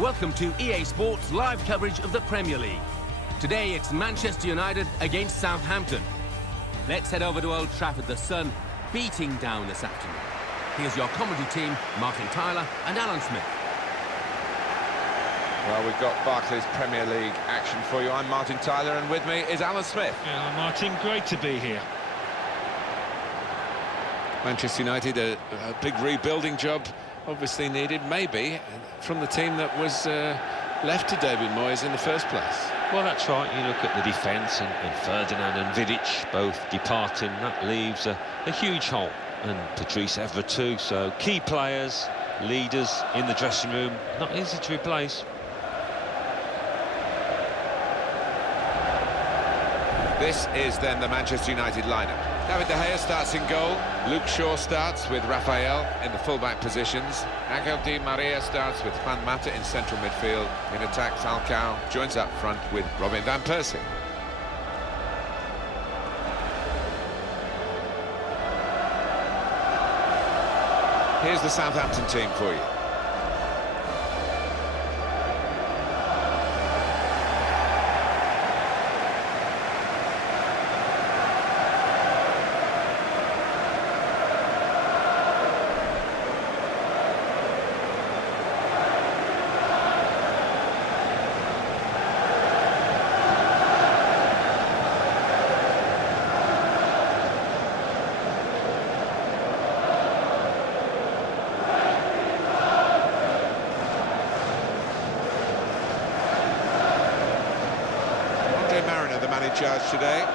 Welcome to EA Sports live coverage of the Premier League. Today it's Manchester United against Southampton. Let's head over to Old Trafford, the sun beating down this afternoon. Here's your commentary team, Martin Tyler and Alan Smith. Well, we've got Barclays Premier League action for you. I'm Martin Tyler, and with me is Alan Smith. Yeah, Martin, great to be here. Manchester United, a big rebuilding job obviously needed, maybe, from the team that was left to David Moyes in the first place. Well, that's right. You look at the defence and Ferdinand and Vidic both departing. That leaves a huge hole. And Patrice Evra too. So key players, leaders in the dressing room, not easy to replace. This is then the Manchester United lineup. David De Gea starts in goal. Luke Shaw starts with Rafael in the full-back positions. Angel Di Maria starts with Juan Mata in central midfield. In attack, Falcao joins up front with Robin van Persie. Here's the Southampton team for you. Mariner, the man in charge today.